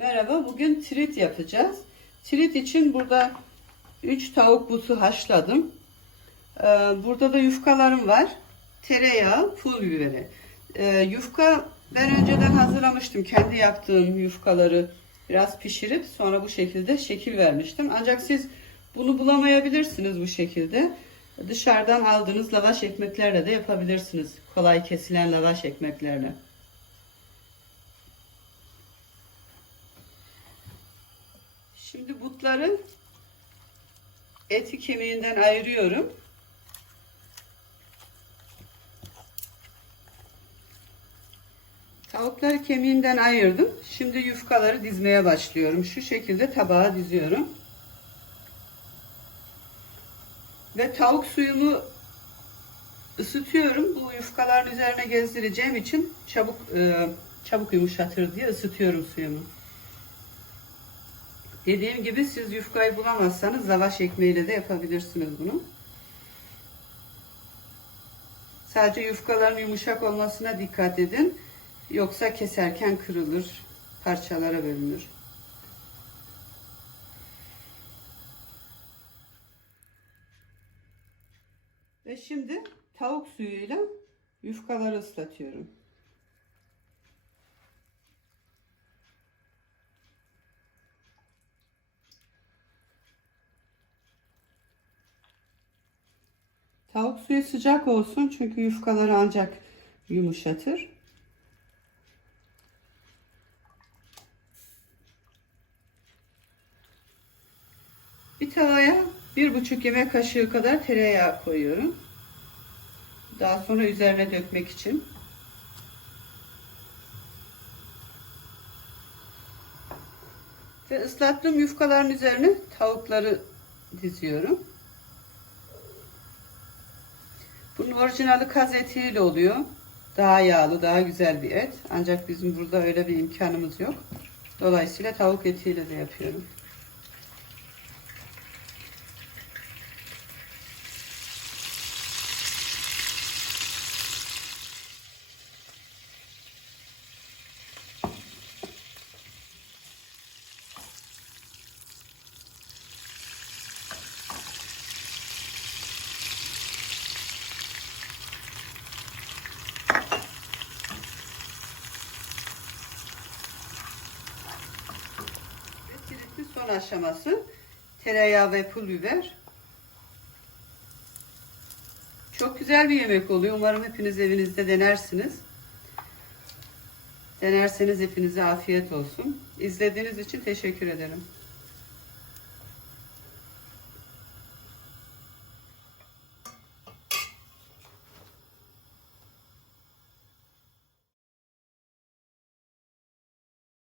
Merhaba, bugün trit yapacağız. Trit için burada 3 tavuk butu haşladım. Ee, Burada da yufkalarım var. Tereyağı, pul biberi. Ee, Yufka ben önceden hazırlamıştım. Kendi yaptığım yufkaları biraz pişirip sonra bu şekilde şekil vermiştim. Ancak siz bunu bulamayabilirsiniz bu şekilde. Dışarıdan aldığınız lavaş ekmeklerle de yapabilirsiniz. Kolay kesilen lavaş ekmeklerle. Şimdi butları eti kemiğinden ayırıyorum. Tavukları kemiğinden ayırdım. Şimdi yufkaları dizmeye başlıyorum. Şu şekilde tabağa diziyorum. Ve tavuk suyumu ısıtıyorum. Bu yufkaların üzerine gezdireceğim için çabuk e, çabuk yumuşatır diye ısıtıyorum suyumu. Dediğim gibi siz yufkayı bulamazsanız lavaş ekmeğiyle de yapabilirsiniz bunu. Sadece yufkaların yumuşak olmasına dikkat edin. Yoksa keserken kırılır, parçalara bölünür. Ve şimdi tavuk suyuyla yufkaları ıslatıyorum. Tavuk suyu sıcak olsun çünkü yufkaları ancak yumuşatır. Bir tavaya bir buçuk yemek kaşığı kadar tereyağı koyuyorum. Daha sonra üzerine dökmek için. Ve ıslattığım yufkaların üzerine tavukları diziyorum. Bunun orijinali kaz etiyle oluyor. Daha yağlı, daha güzel bir et. Ancak bizim burada öyle bir imkanımız yok. Dolayısıyla tavuk etiyle de yapıyorum. Aşaması tereyağı ve pul biber. Çok güzel bir yemek oluyor. Umarım hepiniz evinizde denersiniz. Denerseniz hepinize afiyet olsun. İzlediğiniz için teşekkür ederim.